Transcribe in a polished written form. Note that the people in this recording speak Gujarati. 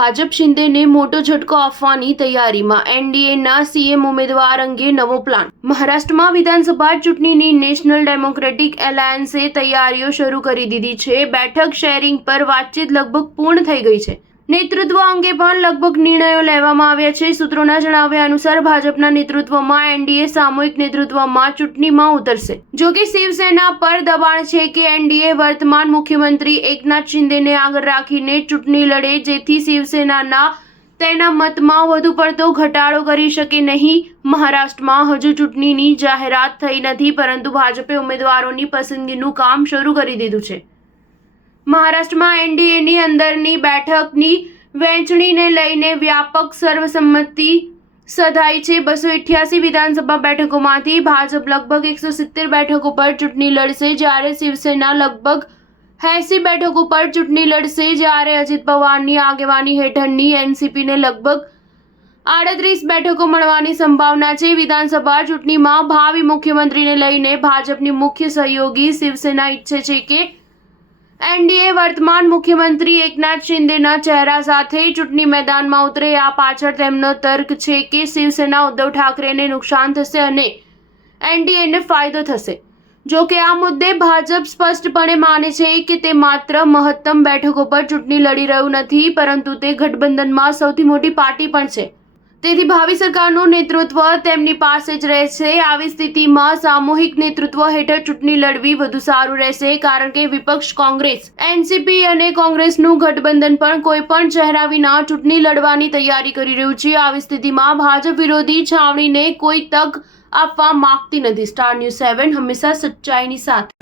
ભાજપ શિંદેને મોટો ઝટકો આપવાની તૈયારીમાં એનડીએના સીએમ ઉમેદવાર અંગે નવો પ્લાન। મહારાષ્ટ્રમાં વિધાનસભા ચૂંટણીની નેશનલ ડેમોક્રેટિક એલાયન્સે તૈયારીઓ શરૂ કરી દીધી છે। બેઠક શેરિંગ પર વાતચીત લગભગ પૂર્ણ થઈ ગઈ છે। નેતૃત્વ અંગે પણ લગભગ નિર્ણયો લેવામાં આવ્યા છે। સૂત્રોના જણાવ્યા અનુસાર ભાજપના નેતૃત્વમાં એનડીએ સામૂહિક નેતૃત્વમાં ચૂંટણીમાં ઉતરશે। જો કે શિવસેના પર દબાણ છે કે એનડીએ વર્તમાન મુખ્યમંત્રી એકનાથ શિંદેને આગળ રાખીને ચૂંટણી લડે, જેથી શિવસેનાના તેના મતમાં વધુ પડતો ઘટાડો કરી શકે નહીં। મહારાષ્ટ્રમાં હજુ ચૂંટણીની જાહેરાત થઈ નથી, પરંતુ ભાજપે ઉમેદવારોની પસંદગીનું કામ શરૂ કરી દીધું છે। મહારાષ્ટ્રમાં એનડીએની અંદરની બેઠકની વહેંચણીને લઈને વ્યાપક સર્વસંમતિ સધાઈ છે। 288 વિધાનસભા બેઠકોમાંથી ભાજપ લગભગ 170 બેઠકો પર ચૂંટણી લડશે, જ્યારે શિવસેના લગભગ 80 બેઠકો પર ચૂંટણી લડશે, જ્યારે અજિત પવારની આગેવાની હેઠળની એનસીપીને લગભગ 38 બેઠકો મળવાની સંભાવના છે। વિધાનસભા ચૂંટણીમાં ભાવિ મુખ્યમંત્રીને લઈને ભાજપની મુખ્ય સહયોગી શિવસેના ઈચ્છે છે કે એનડીએ વર્તમાન મુખ્યમંત્રી એકનાથ શિંદેના ચહેરા સાથે ચૂંટણી મેદાનમાં ઉતરે। આ પાછળ તેમનો તર્ક છે કે શિવસેના ઉદ્ધવ ઠાકરેને નુકસાન થશે અને એનડીએને ફાયદો થશે। જો કે આ મુદ્દે ભાજપ સ્પષ્ટપણે માને છે કે તે માત્ર મહત્તમ બેઠકો પર ચૂંટણી લડી રહ્યું નથી, પરંતુ તે ગઠબંધનમાં સૌથી મોટી પાર્ટી પણ છે। તેથી ભાવિ સરકારનું નેતૃત્વ તેમની પાસે જ રહેશે। આવી સ્થિતિમાં સામૂહિક નેતૃત્વ હેઠળ ચૂંટણી લડવી વધુ સારું રહેશે, કારણ કે વિપક્ષ કોંગ્રેસ, એનસીપી અને કોંગ્રેસનું ગઠબંધન પણ કોઈ પણ ચહેરા વિના ચૂંટણી લડવાની તૈયારી કરી રહ્યું છે। આવી સ્થિતિમાં ભાજપ વિરોધી છાવણીને કોઈ તક આપવા માંગતી નથી। સ્ટાર ન્યૂઝ 7 હંમેશા સચ્ચાઈની સાથે।